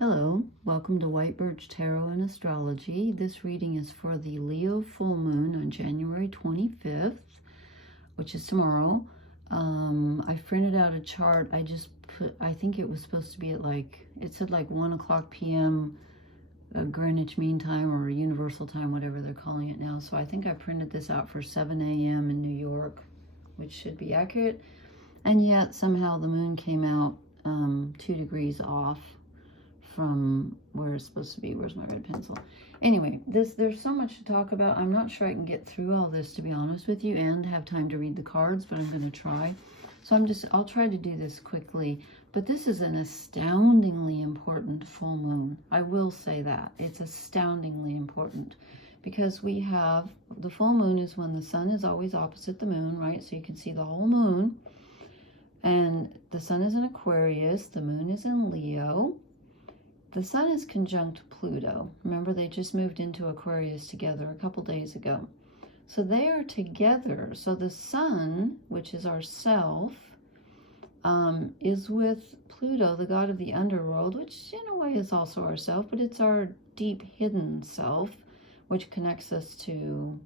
Hello, welcome to White Birch Tarot and Astrology. This reading is for the Leo full moon on January 25th, which is tomorrow. I printed out a chart. I think it was supposed to be at it said 1 o'clock p.m. Greenwich Mean Time or Universal Time, whatever they're calling it now. So I think I printed this out for 7 a.m. in New York, which should be accurate. And yet somehow the moon came out 2 degrees off from where it's supposed to be. Where's my red pencil? Anyway, there's so much to talk about. I'm not sure I can get through all this, to be honest with you, and have time to read the cards, but I'm going to try. So I'll try to do this quickly. But this is an astoundingly important full moon. I will say that. It's astoundingly important because we have, the full moon is when the sun is always opposite the moon, right? So you can see the whole moon. And the sun is in Aquarius, the moon is in Leo. The sun is conjunct Pluto. Remember, they just moved into Aquarius together a couple days ago. So they are together. So the sun, which is our self, is with Pluto, the god of the underworld, which in a way is also our self, but it's our deep hidden self, which connects us to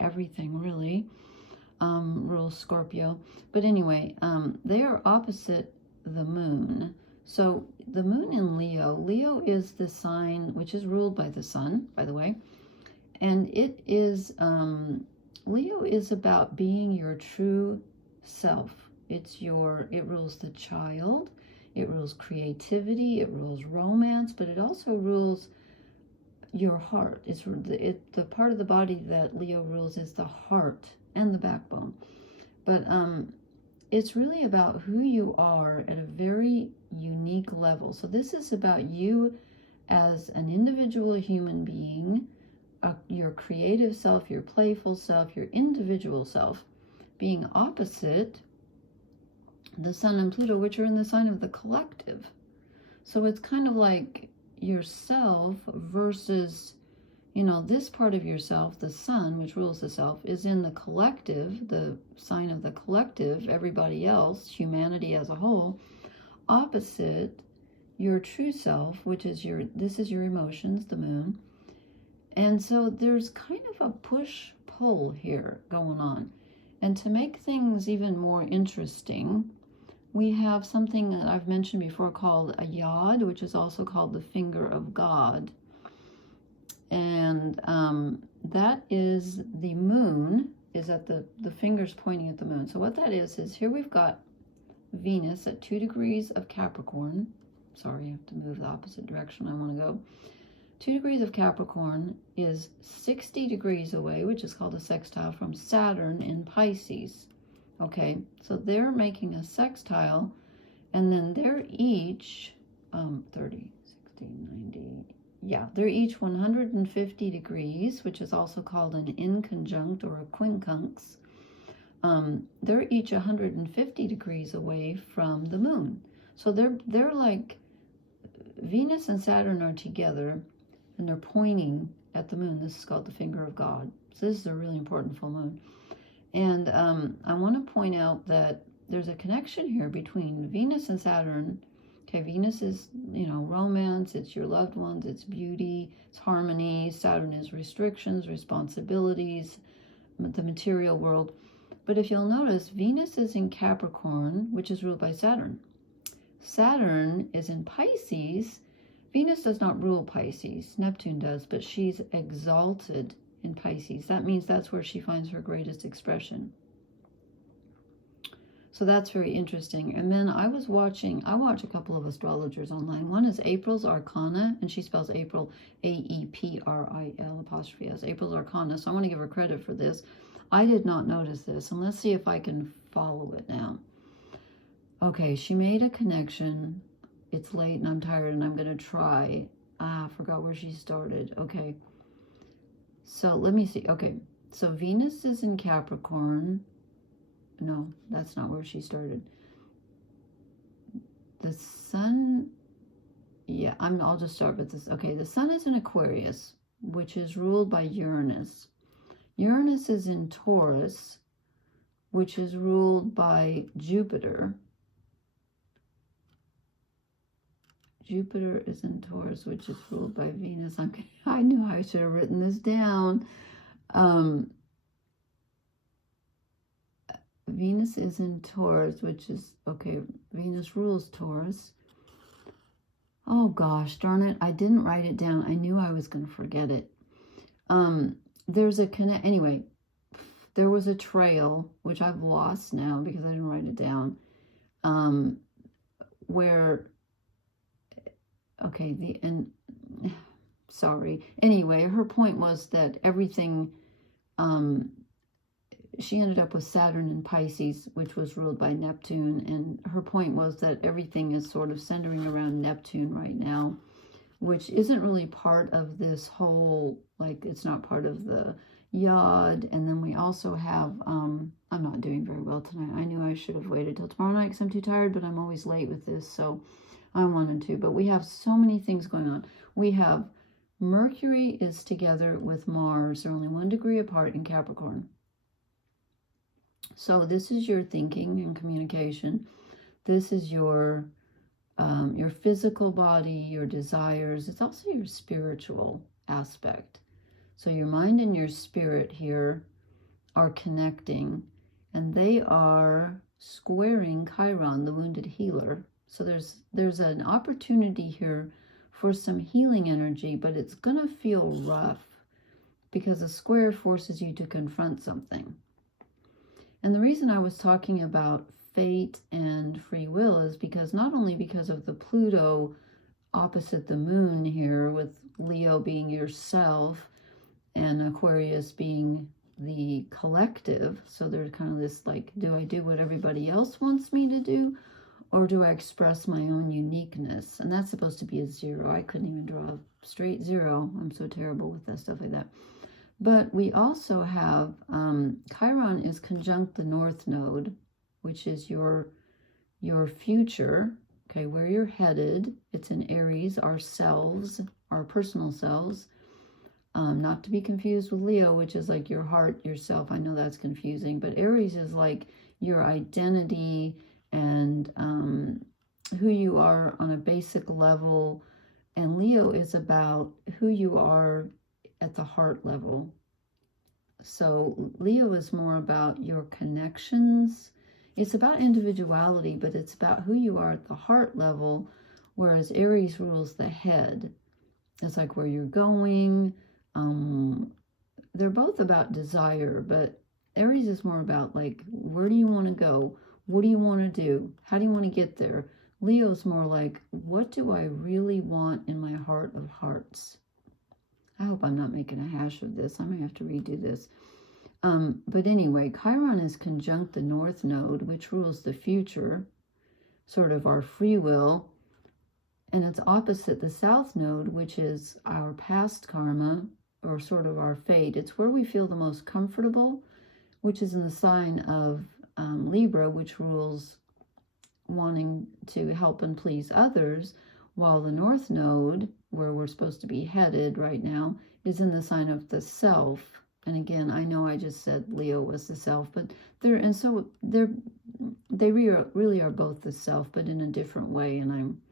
everything, really. Rules Scorpio. But anyway, they are opposite the moon. So the moon in Leo is the sign which is ruled by the sun, by the way. And it is, Leo is about being your true self. It rules the child, it rules creativity, it rules romance, but it also rules your heart. The part of the body that Leo rules is the heart and the backbone. But it's really about who you are at a very unique level. So this is about you as an individual human being, your creative self, your playful self, your individual self, being opposite the Sun and Pluto, which are in the sign of the collective. So it's kind of like yourself versus, this part of yourself, the sun, which rules the self, is in the collective, the sign of the collective, everybody else, humanity as a whole, opposite your true self, which is this is your emotions, the moon. And so there's kind of a push-pull here going on. And to make things even more interesting, we have something that I've mentioned before called a yod, which is also called the finger of God. And that is the moon, is at the fingers pointing at the moon. So what that is here we've got Venus at 2 degrees of Capricorn. Sorry, I have to move the opposite direction I want to go. 2 degrees of Capricorn is 60 degrees away, which is called a sextile, from Saturn in Pisces. Okay, so they're making a sextile, and then they're each 30, 60, 90... Yeah, they're each 150 degrees, which is also called an inconjunct or a quincunx. They're each 150 degrees away from the moon. So they're like, Venus and Saturn are together, and they're pointing at the moon. This is called the finger of God. So this is a really important full moon. And I want to point out that there's a connection here between Venus and Saturn. Okay, Venus is, romance, it's your loved ones, it's beauty, it's harmony. Saturn is restrictions, responsibilities, the material world. But if you'll notice, Venus is in Capricorn, which is ruled by Saturn. Saturn is in Pisces. Venus does not rule Pisces, Neptune does, but she's exalted in Pisces. That means that's where she finds her greatest expression. So that's very interesting. And then I watch a couple of astrologers online. One is Aepril's Arcana, and she spells Aepril, A-E-P-R-I-L apostrophe S, April's Arcana. So I want to give her credit for this. I did not notice this, and let's see if I can follow it now. Okay, she made a connection. It's late and I'm tired and I'm going to try. I forgot where she started. Okay, so let me see. Okay, so Venus is in Capricorn. No, that's not where she started. The sun, yeah, I'll just start with this. Okay, the sun is in Aquarius, which is ruled by Uranus. Uranus is in Taurus, which is ruled by Jupiter. Jupiter is in Taurus, which is ruled by Venus. I knew I should have written this down. Venus is in Taurus, which is, okay, Venus rules Taurus. Oh gosh, darn it, I didn't write it down. I knew I was going to forget it. There's a anyway, there was a trail, which I've lost now because I didn't write it down, where, okay, sorry. Anyway, her point was that everything, she ended up with Saturn in Pisces, which was ruled by Neptune. And her point was that everything is sort of centering around Neptune right now, which isn't really part of this whole, like, it's not part of the yod. And then we also have, I'm not doing very well tonight. I knew I should have waited till tomorrow night because I'm too tired, but I'm always late with this, so I wanted to. But we have so many things going on. We have Mercury is together with Mars. They're only 1 degree apart in Capricorn. So this is your thinking and communication. This is your physical body, your desires. It's also your spiritual aspect. So your mind and your spirit here are connecting, and they are squaring Chiron, the wounded healer. So there's an opportunity here for some healing energy, but it's going to feel rough because a square forces you to confront something. And the reason I was talking about fate and free will is because not only because of the Pluto opposite the moon here, with Leo being yourself and Aquarius being the collective. So there's kind of this, like, do I do what everybody else wants me to do, or do I express my own uniqueness? And that's supposed to be a 0. I couldn't even draw a straight 0. I'm so terrible with that stuff like that. But we also have Chiron is conjunct the North Node, which is your future, okay, where you're headed. It's in Aries, our selves, our personal selves. Not to be confused with Leo, which is like your heart, yourself. I know that's confusing, but Aries is like your identity and who you are on a basic level. And Leo is about who you are at the heart level. So Leo is more about your connections. It's about individuality, but it's about who you are at the heart level, whereas Aries rules the head. It's like where you're going. They're both about desire, but Aries is more about, like, where do you want to go? What do you want to do? How do you want to get there? Leo's more like, what do I really want in my heart of hearts? I hope I'm not making a hash of this. I may have to redo this. But anyway, Chiron is conjunct the North Node, which rules the future, sort of our free will. And it's opposite the South Node, which is our past karma, or sort of our fate. It's where we feel the most comfortable, which is in the sign of Libra, which rules wanting to help and please others, while the North Node, where we're supposed to be headed right now, is in the sign of the self. And again, I know I just said Leo was the self, but they really are both the self, but in a different way. And I'm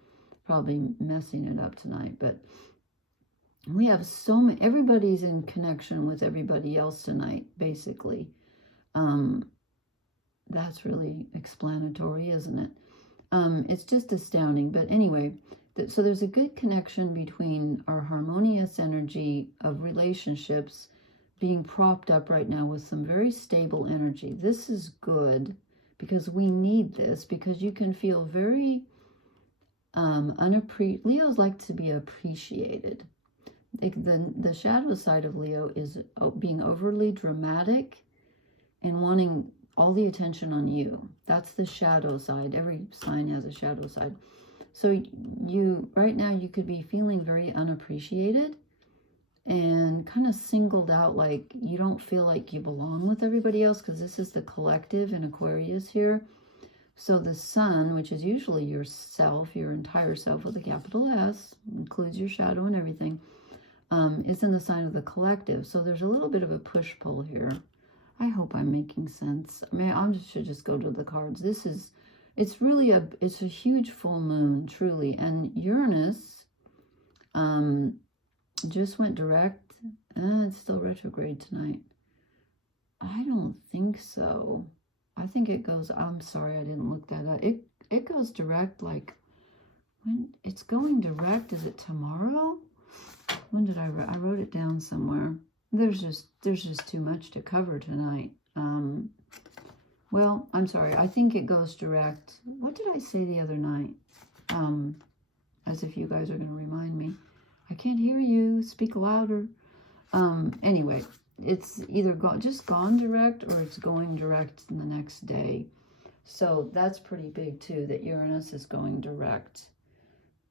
probably messing it up tonight, but we have so many, everybody's in connection with everybody else tonight, basically. That's really explanatory, isn't it? It's just astounding. But anyway, so there's a good connection between our harmonious energy of relationships being propped up right now with some very stable energy. This is good because we need this, because you can feel very Leos like to be appreciated. The shadow side of Leo is being overly dramatic and wanting all the attention on you. That's the shadow side. Every sign has a shadow side. So right now you could be feeling very unappreciated and kind of singled out, like you don't feel like you belong with everybody else, because this is the collective in Aquarius here. So the sun, which is usually yourself, your entire self with a capital S, includes your shadow and everything, is in the sign of the collective. So there's a little bit of a push-pull here. I hope I'm making sense. I mean, I should just go to the cards. This is It's really it's a huge full moon, truly. And Uranus just went direct. It's still retrograde tonight. I don't think so. I think it goes, I'm sorry, I didn't look that up. It goes direct, like, when it's going direct, is it tomorrow? When did I wrote it down somewhere. There's just too much to cover tonight. Well, I'm sorry. I think it goes direct. What did I say the other night? As if you guys are going to remind me. I can't hear you. Speak louder. Anyway, it's either just gone direct or it's going direct in the next day. So that's pretty big too, that Uranus is going direct.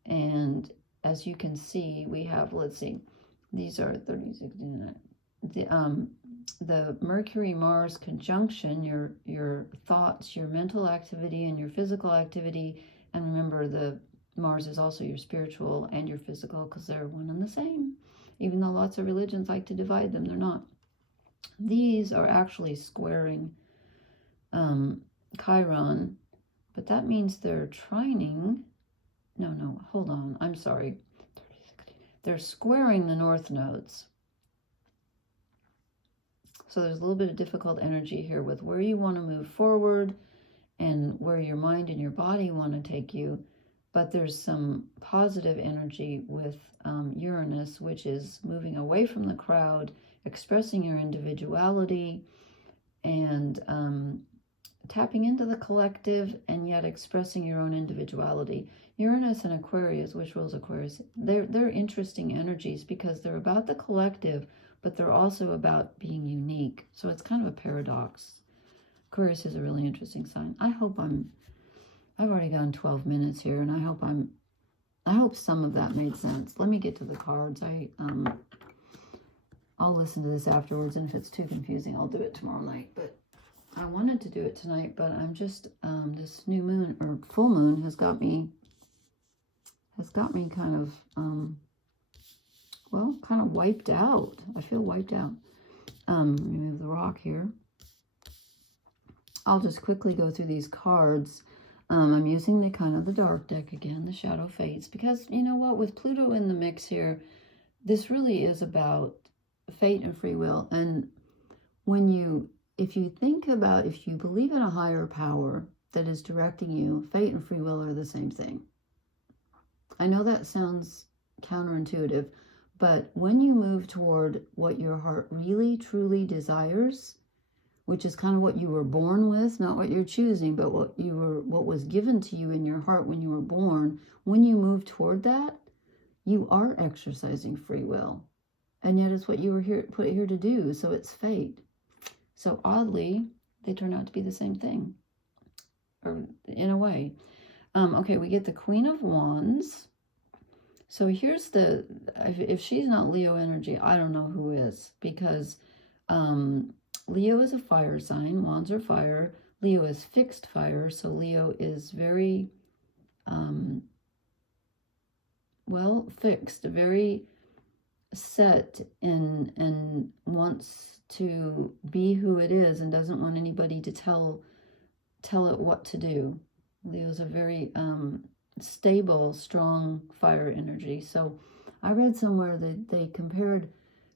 And as you can see, we have, let's see, these are 36, the Mercury-Mars conjunction, your thoughts, your mental activity, and your physical activity. And remember, the Mars is also your spiritual and your physical, because they're one and the same. Even though lots of religions like to divide them, they're not. These are actually squaring Chiron, but that means they're trining. No, hold on. I'm sorry. They're squaring the north nodes. So there's a little bit of difficult energy here with where you want to move forward and where your mind and your body want to take you. But there's some positive energy with Uranus, which is moving away from the crowd, expressing your individuality, and tapping into the collective, and yet expressing your own individuality. Uranus and Aquarius, which rules Aquarius, they're interesting energies because they're about the collective, but they're also about being unique. So it's kind of a paradox. Aquarius is a really interesting sign. I've already gone 12 minutes here, and I hope some of that made sense. Let me get to the cards. I'll listen to this afterwards, and if it's too confusing, I'll do it tomorrow night. But I wanted to do it tonight, but I'm just, this new moon, or full moon, has got me kind of, well, kind of wiped out. I feel wiped out. Let me move the rock here. I'll just quickly go through these cards. I'm using the dark deck again, the Shadow Fates, because you know what, with Pluto in the mix here, this really is about fate and free will. And if you believe in a higher power that is directing you, fate and free will are the same thing. I know that sounds counterintuitive, but when you move toward what your heart really, truly desires, which is kind of what you were born with, not what you're choosing, but what was given to you in your heart when you were born, when you move toward that, you are exercising free will. And yet it's what you were put here to do, so it's fate. So oddly, they turn out to be the same thing, or in a way. Okay, we get the Queen of Wands. So here's if she's not Leo energy, I don't know who is, because Leo is a fire sign, wands are fire, Leo is fixed fire, so Leo is very, well, fixed, very set and wants to be who it is and doesn't want anybody to tell it what to do. Leo's a very stable, strong fire energy. So I read somewhere that they compared,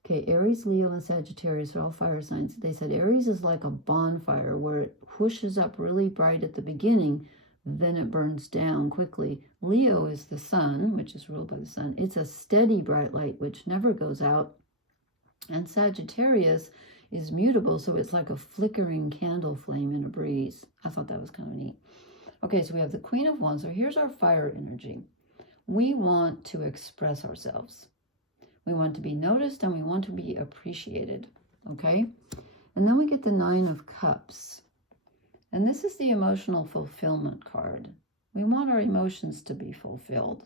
Aries, Leo, and Sagittarius are all fire signs. They said Aries is like a bonfire where it whooshes up really bright at the beginning, then it burns down quickly. Leo is the sun, which is ruled by the sun. It's a steady bright light which never goes out. And Sagittarius is mutable, so it's like a flickering candle flame in a breeze. I thought that was kind of neat. Okay, so we have the Queen of Wands. So here's our fire energy. We want to express ourselves. We want to be noticed and we want to be appreciated, okay? And then we get the Nine of Cups. And this is the emotional fulfillment card. We want our emotions to be fulfilled.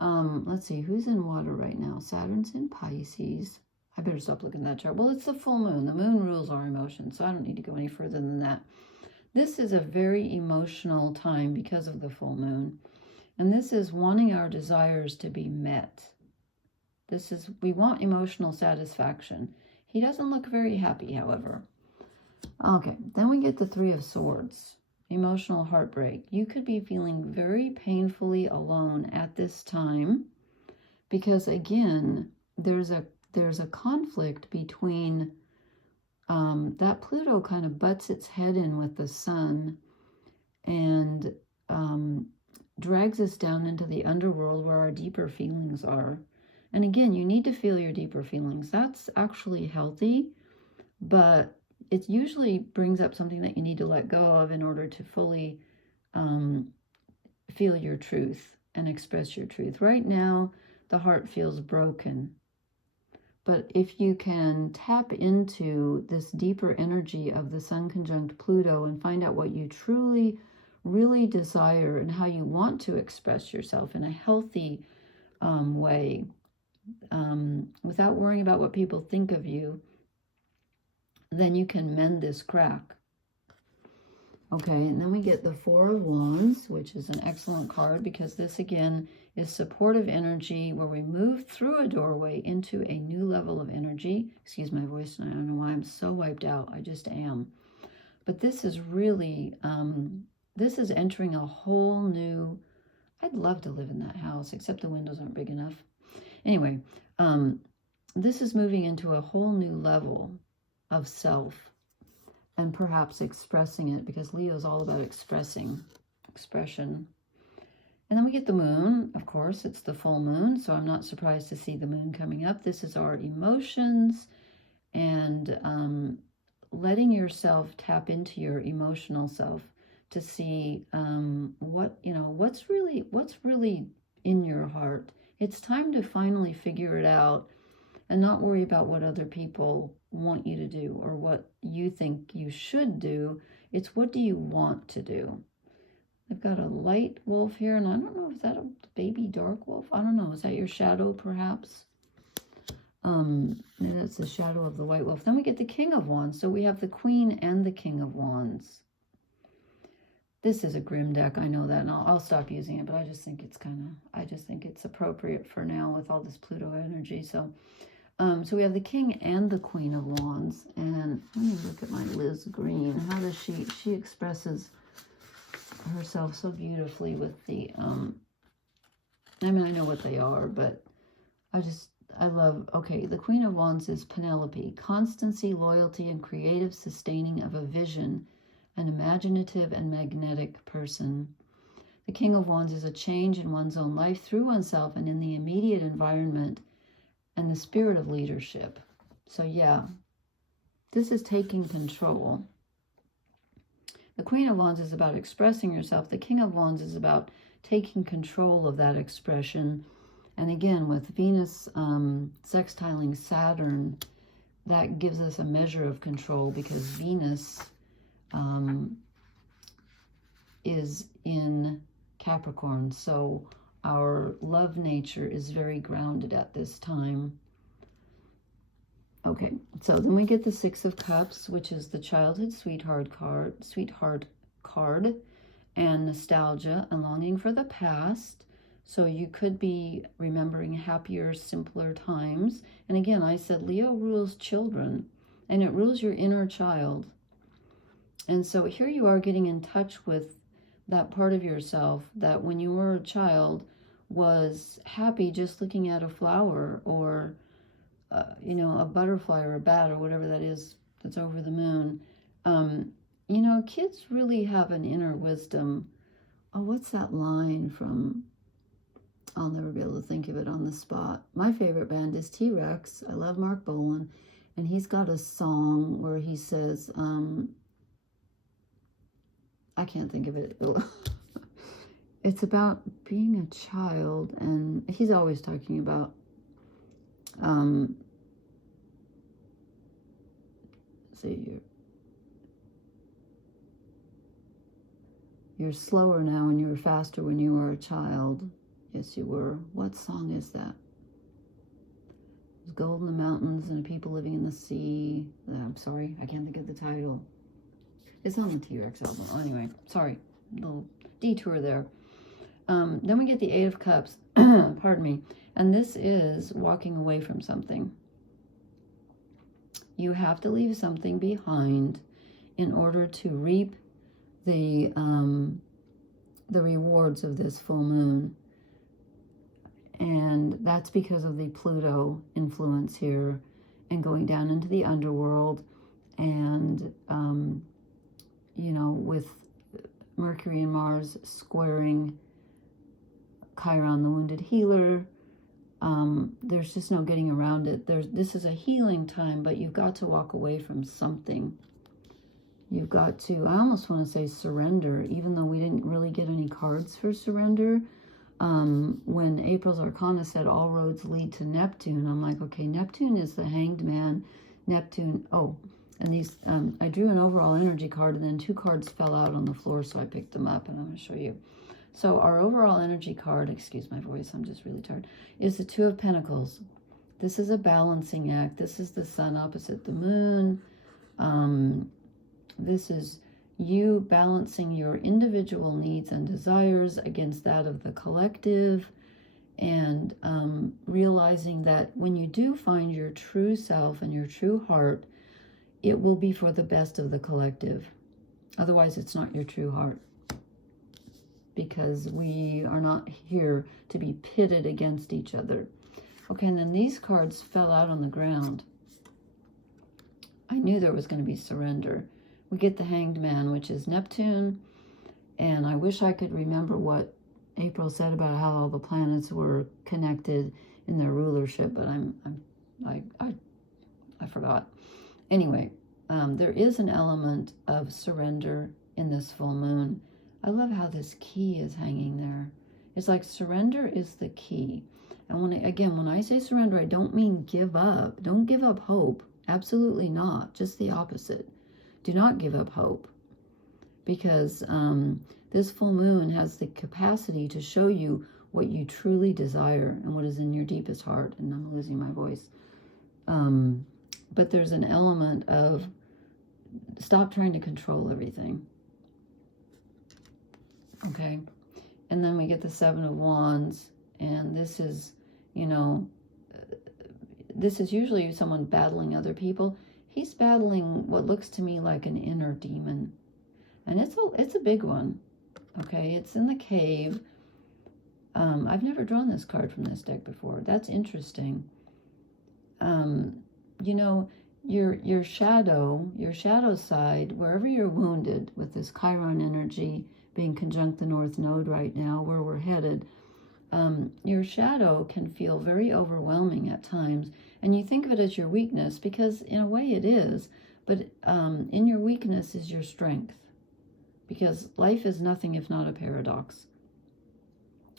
Let's see, who's in water right now? Saturn's in Pisces. I better stop looking at that chart. Well, it's the full moon. The moon rules our emotions, so I don't need to go any further than that. This is a very emotional time because of the full moon. And this is wanting our desires to be met. We want emotional satisfaction. He doesn't look very happy, however. Okay, then we get the Three of Swords. emotional heartbreak. You could be feeling very painfully alone at this time because, again, there's a conflict between that Pluto kind of butts its head in with the Sun and drags us down into the underworld where our deeper feelings are. And again, you need to feel your deeper feelings. That's actually healthy, but it usually brings up something that you need to let go of in order to fully feel your truth and express your truth. Right now, the heart feels broken. But if you can tap into this deeper energy of the Sun conjunct Pluto and find out what you truly, really desire and how you want to express yourself in a healthy way, without worrying about what people think of you, then you can mend this crack. Okay, and then we get the Four of Wands, which is an excellent card because this, again, is supportive energy where we move through a doorway into a new level of energy. Excuse my voice, and I don't know why I'm so wiped out. I just am. But this is really, this is entering a whole new, I'd love to live in that house, except the windows aren't big enough. Anyway, this is moving into a whole new level of self and perhaps expressing it, because Leo is all about expression. And then we get the moon. Of course, it's the full moon, so I'm not surprised to see the moon coming up. This is our emotions and letting yourself tap into your emotional self to see what's really in your heart. It's time to finally figure it out and not worry about what other people want you to do or what you think you should do. It's what do you want to do. I've got a light wolf here, and I don't know, is that a baby dark wolf? I don't know. Is that your shadow, perhaps? Maybe that's the shadow of the white wolf. Then we get the King of Wands. So we have the Queen and the King of Wands. This is a grim deck, I know that, and I'll stop using it, but I just think it's appropriate for now with all this Pluto energy. So we have the King and the Queen of Wands, and let me look at my Liz Green. How does she expresses herself so beautifully with the, I mean, I know what they are, but I love, okay, the Queen of Wands is Penelope, constancy, loyalty, and creative sustaining of a vision, an imaginative and magnetic person. The King of Wands is a change in one's own life through oneself and in the immediate environment and the spirit of leadership. So yeah, this is taking control. The Queen of Wands is about expressing yourself. The King of Wands is about taking control of that expression. And again, with Venus sextiling Saturn, that gives us a measure of control because Venus is in Capricorn. So our love nature is very grounded at this time. Okay, so then we get the Six of Cups, which is the childhood sweetheart card, and nostalgia and longing for the past. So you could be remembering happier, simpler times. And again, I said Leo rules children, and it rules your inner child. And so here you are getting in touch with that part of yourself that when you were a child was happy just looking at a flower or a butterfly or a bat or whatever that is that's over the moon. Kids really have an inner wisdom. Oh, what's that line from? I'll never be able to think of it on the spot. My favorite band is T-Rex. I love Marc Bolan. And he's got a song where he says, I can't think of it. It's about being a child. And he's always talking about you're slower now and you were faster when you were a child. Yes, you were. What song is that? There's gold in the mountains and people living in the sea. I'm sorry, I can't think of the title. It's on the T-Rex album. Anyway, sorry, little detour there. Then we get the Eight of Cups. Pardon me. And this is walking away from something. You have to leave something behind in order to reap the rewards of this full moon. And that's because of the Pluto influence here and going down into the underworld. And, you know, with Mercury and Mars squaring Chiron, the wounded healer, there's just no getting around it. This is a healing time, but you've got to walk away from something. You've got to, I almost want to say surrender, even though we didn't really get any cards for surrender. When April's Arcana said all roads lead to Neptune, I'm like, okay, Neptune is the hanged man. Neptune, oh, and these, I drew an overall energy card, and then 2 cards fell out on the floor, so I picked them up, and I'm going to show you. So our overall energy card, excuse my voice, I'm just really tired, is the 2 of Pentacles. This is a balancing act. This is the sun opposite the moon. This is you balancing your individual needs and desires against that of the collective, and realizing that when you do find your true self and your true heart, it will be for the best of the collective. Otherwise, it's not your true heart, because we are not here to be pitted against each other. Okay, and then these cards fell out on the ground. I knew there was going to be surrender. We get the Hanged Man, which is Neptune, and I wish I could remember what Aepril said about how all the planets were connected in their rulership, but I forgot. Anyway, there is an element of surrender in this full moon. I love how this key is hanging there. It's like surrender is the key. And when I say surrender, I don't mean give up. Don't give up hope. Absolutely not. Just the opposite. Do not give up hope, because this full moon has the capacity to show you what you truly desire and what is in your deepest heart. And I'm losing my voice. But there's an element of stop trying to control everything. Okay. And then we get the 7 of Wands. And this is, you know, this is usually someone battling other people. He's battling what looks to me like an inner demon. And it's a big one. Okay, it's in the cave. I've never drawn this card from this deck before. That's interesting. You know, your shadow side, wherever you're wounded, with this Chiron energy being conjunct the North Node right now, where we're headed, your shadow can feel very overwhelming at times. And you think of it as your weakness, because in a way it is. But in your weakness is your strength. Because life is nothing if not a paradox.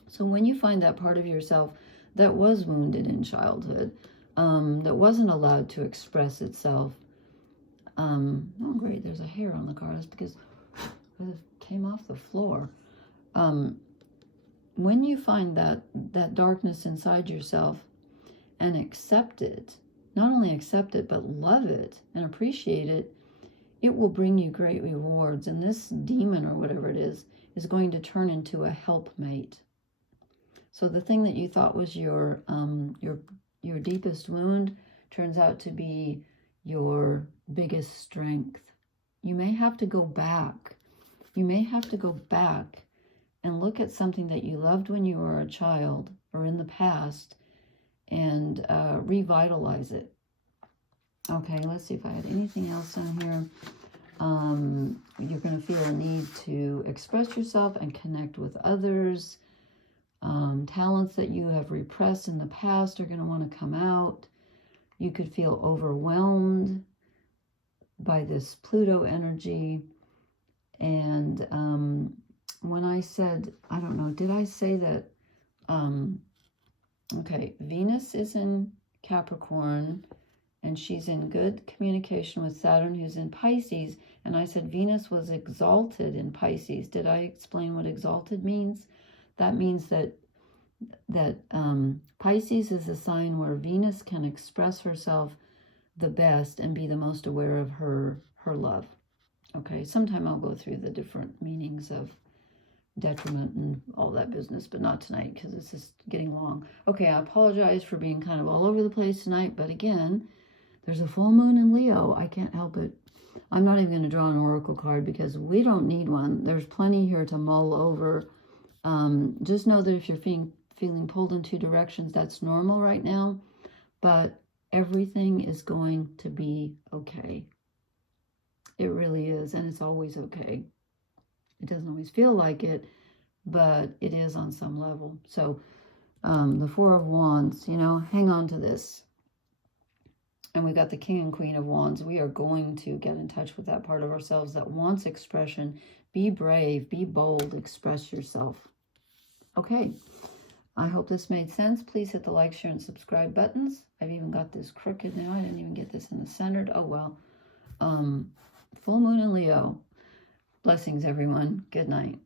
So when you find that part of yourself that was wounded in childhood, that wasn't allowed to express itself. Oh, great, there's a hair on the card. That's because it came off the floor. When you find that darkness inside yourself and accept it, not only accept it, but love it and appreciate it, it will bring you great rewards. And this demon, or whatever it is going to turn into a helpmate. So the thing that you thought was your deepest wound turns out to be your biggest strength. You may have to go back. You may have to go back and look at something that you loved when you were a child or in the past and revitalize it. Okay, let's see if I had anything else on here. You're going to feel a need to express yourself and connect with others. Talents that you have repressed in the past are going to want to come out. You could feel overwhelmed by this Pluto energy. And when I said, I don't know, did I say that, okay, Venus is in Capricorn, and she's in good communication with Saturn, who's in Pisces. And I said Venus was exalted in Pisces. Did I explain what exalted means? That means that Pisces is a sign where Venus can express herself the best and be the most aware of her love. Okay, sometime I'll go through the different meanings of detriment and all that business, but not tonight because this is getting long. Okay, I apologize for being kind of all over the place tonight, but again, there's a full moon in Leo. I can't help it. I'm not even going to draw an oracle card because we don't need one. There's plenty here to mull over. Just know that if you're feeling pulled in two directions, that's normal right now. But everything is going to be okay. It really is, and it's always okay. It doesn't always feel like it, but it is on some level. So the Four of Wands, you know, hang on to this. And we got the King and Queen of Wands. We are going to get in touch with that part of ourselves that wants expression. Be brave, be bold, express yourself. Okay, I hope this made sense. Please hit the like, share, and subscribe buttons. I've even got this crooked now. I didn't even get this in the centered. Oh, well. Full moon in Leo. Blessings, everyone. Good night.